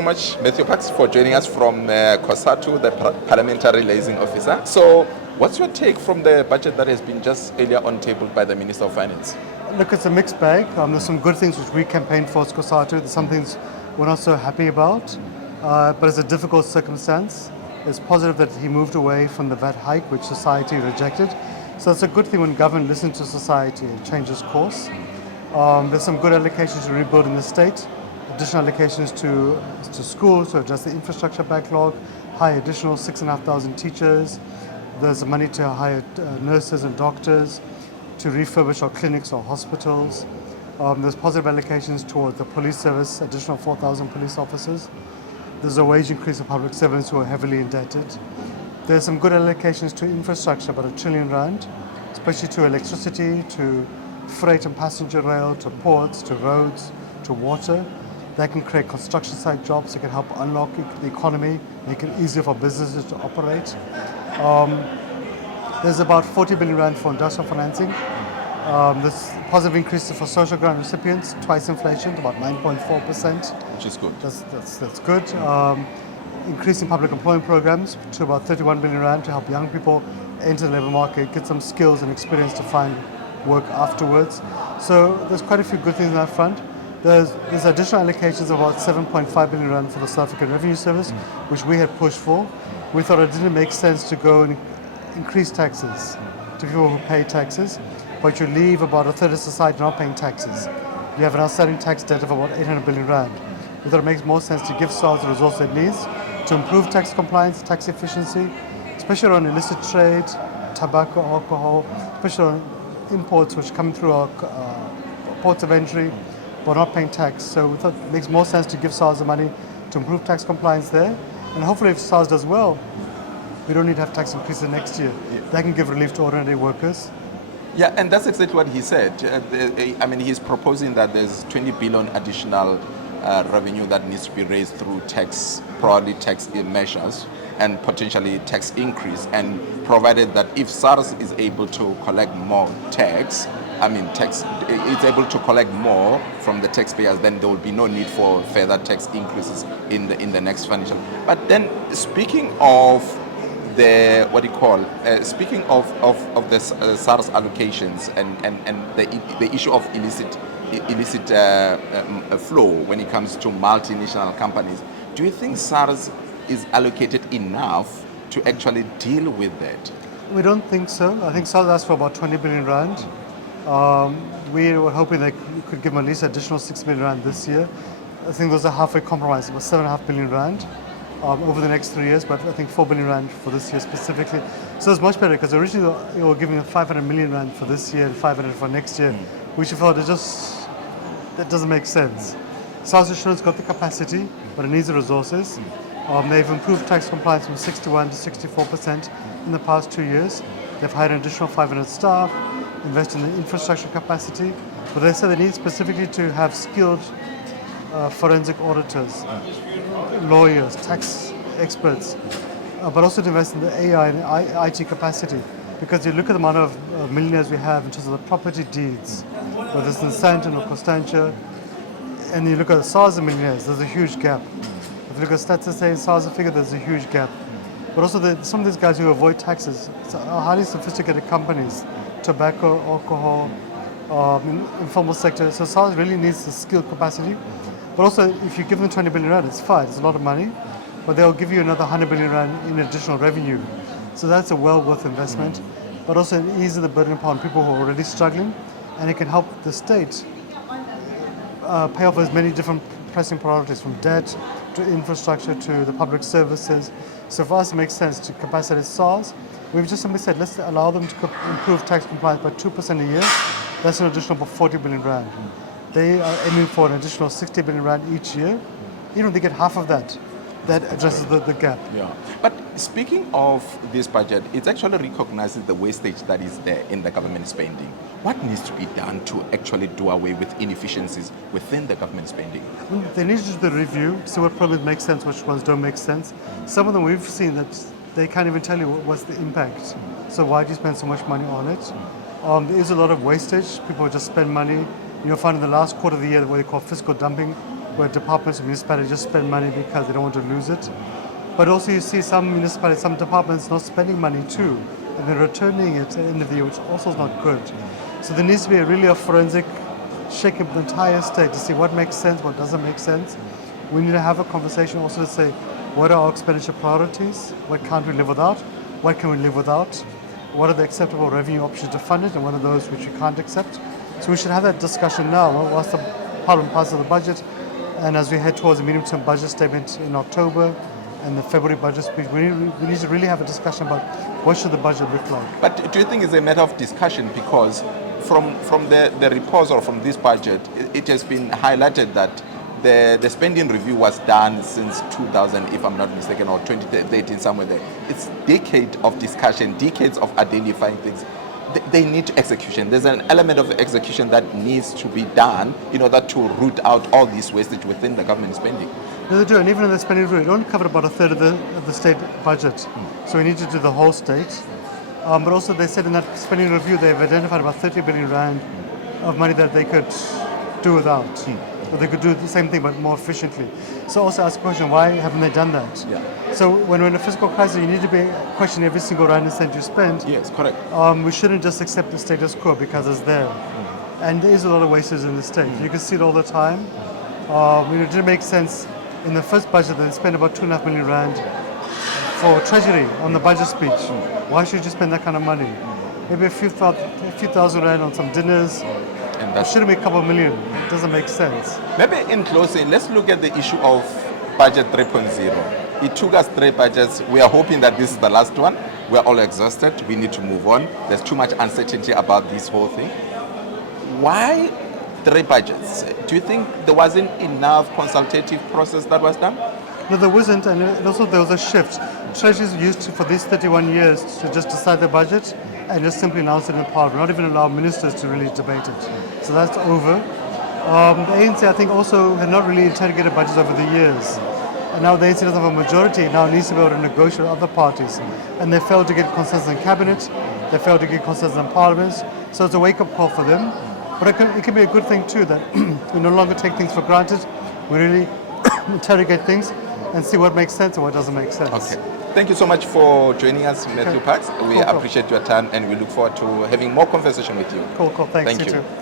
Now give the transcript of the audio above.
so much, Mathews Phosa, for joining us from COSATU, the Parliamentary Liaison Officer. So, what's your take from the budget that has been just earlier on tabled by the Minister of Finance? Look, it's a mixed bag. There's some good things which we campaigned for as COSATU. There's some things we're not so happy about, but it's a difficult circumstance. It's positive that he moved away from the VAT hike, which society rejected. So it's a good thing when government listens to society and changes course. There's some good allocations to rebuilding the state, additional allocations to schools to address the infrastructure backlog, hire additional 6,500 teachers. There's money to hire nurses and doctors, to refurbish our clinics or hospitals. There's positive allocations toward the police service, additional 4,000 police officers. There's a wage increase for public servants who are heavily indebted. There's some good allocations to infrastructure, about R1 trillion, especially to electricity, to freight and passenger rail, to ports, to roads, to water. That can create construction site jobs. It can help unlock the economy, make it easier for businesses to operate. There's about 40 billion rand for industrial financing. There's positive increases for social grant recipients, twice inflation, about 9.4%. Which is good. That's good. Increasing public employment programs to about 31 billion rand to help young people enter the labour market, get some skills and experience to find work afterwards. So there's quite a few good things on that front. There's additional allocations of about 7.5 billion rand for the South African Revenue Service, which we had pushed for. We thought it didn't make sense to go and increase taxes to people who pay taxes, but you leave about a third of society not paying taxes. You have an outstanding tax debt of about 800 billion rand. We thought it makes more sense to give SARS the resources it needs to improve tax compliance, tax efficiency, especially on illicit trade, tobacco, alcohol, especially on imports which come through our ports of entry but not paying tax. So we thought it makes more sense to give SARS the money to improve tax compliance there. And hopefully if SARS does well, we don't need to have tax increases next year. Yeah. That can give relief to ordinary workers. Yeah, and that's exactly what he said. I mean, he's proposing that there's 20 billion additional revenue that needs to be raised through tax, probably tax measures and potentially tax increase. And provided that if SARS is able to collect more tax, it's able to collect more from the taxpayers, then there will be no need for further tax increases in the next financial. But then, speaking of the speaking of the SARS allocations and the issue of illicit flow when it comes to multinational companies, do you think SARS is allocated enough to actually deal with that? We don't think so. I think SARS asked for about 20 billion rand. We were hoping they could give them at least additional 6 billion rand this year. I think those are halfway compromised, about 7.5 billion rand over the next 3 years, but I think 4 billion rand for this year specifically. So it's much better because originally they were giving 500 million rand for this year and 500 for next year, which we felt that doesn't make sense. SARS Assurance got the capacity, but it needs the resources. They've improved tax compliance from 61 to 64% in the past 2 years. They've hired an additional 500 staff, invested in the infrastructure capacity, but they said they need specifically to have skilled forensic auditors, lawyers, tax experts, but also to invest in the AI and IT capacity. Because you look at the amount of millionaires we have in terms of the property deeds, whether it's in Sandton or Constantia, and you look at the SARS of millionaires, there's a huge gap. If you look at stats that say SARS figure, there's a huge gap. But also some of these guys who avoid taxes are highly sophisticated companies, tobacco, alcohol, informal sector. So SARS really needs the skilled capacity. But also, if you give them 20 billion rand, it's fine, it's a lot of money, but they'll give you another 100 billion rand in additional revenue. So that's a well worth investment. But also it eases the burden upon people who are already struggling, and it can help the state pay off as many different pressing priorities, from debt to infrastructure to the public services. So for us, it makes sense to capacity SARS. We've just simply said, let's allow them to improve tax compliance by 2% a year. That's an additional 40 billion rand. They are aiming for an additional 60 billion rand each year. Even if they get half of that, that addresses the gap. Yeah. But speaking of this budget, it actually recognizes the wastage that is there in the government spending. What needs to be done to actually do away with inefficiencies within the government spending? They need to do the review, see what programs make sense, which ones don't make sense. Some of them we've seen that they can't even tell you what's the impact. So why do you spend so much money on it? There is a lot of wastage. People just spend money. You'll find in the last quarter of the year what they call fiscal dumping where departments and municipalities just spend money because they don't want to lose it. But also you see some municipalities, some departments not spending money too, and then returning it at the end of the year, which also is not good. So there needs to be really a forensic shake of the entire state to see what makes sense, what doesn't make sense. We need to have a conversation also to say, what are our expenditure priorities? What can't we live without? What can we live without? What are the acceptable revenue options to fund it, and what are those which we can't accept? So we should have that discussion now whilst the Parliament passes the budget, and as we head towards the medium-term budget statement in October and the February budget speech, we need to really have a discussion about what should the budget look like. But do you think it's a matter of discussion? Because from the reports or from this budget, it has been highlighted that the spending review was done since 2000, if I'm not mistaken, or 2013, somewhere there. It's decades of discussion, decades of identifying things. They need execution. There's an element of execution that needs to be done in order to root out all this wastage within the government spending. No, they do, and even in the spending review, it only covered about a third of the state budget. So we need to do the whole state. But also they said in that spending review they've identified about 30 billion rand of money that they could do without. Or they could do the same thing but more efficiently. So also ask the question, why haven't they done that? Yeah. So when we're in a fiscal crisis, you need to be questioning every single rand and cent you spend. Yes, correct. We shouldn't just accept the status quo because it's there. And there is a lot of wastage in the state. You can see it all the time. It didn't make sense in the first budget they spent about 2.5 million rand for treasury on the budget speech. Why should you spend that kind of money? Maybe a few thousand rand on some dinners. And It that's shouldn't be a couple of million. It doesn't make sense. maybe in closing, let's look at the issue of budget 3.0. It took us 3 budgets. We are hoping that this is the last one. We're all exhausted. We need to move on. There's too much uncertainty about this whole thing. Why 3 budgets? Do you think there wasn't enough consultative process that was done? No, there wasn't, and also there was a shift. Treasuries used to, for these 31 years to just decide the budget and just simply announce it in Parliament, not even allow ministers to really debate it. So that's over. The ANC, I think, also had not really interrogated budgets over the years. And now the ANC doesn't have a majority, now it needs to be able to negotiate with other parties. And they failed to get consensus in Cabinet, they failed to get consensus in Parliament, so it's a wake-up call for them. But it can be a good thing too, that we no longer take things for granted, we really interrogate things and see what makes sense and what doesn't make sense. Okay. Thank you so much for joining us, Mathews Phosa. We Cool. appreciate your time and we look forward to having more conversation with you. Cool, thanks. Thank you. Too.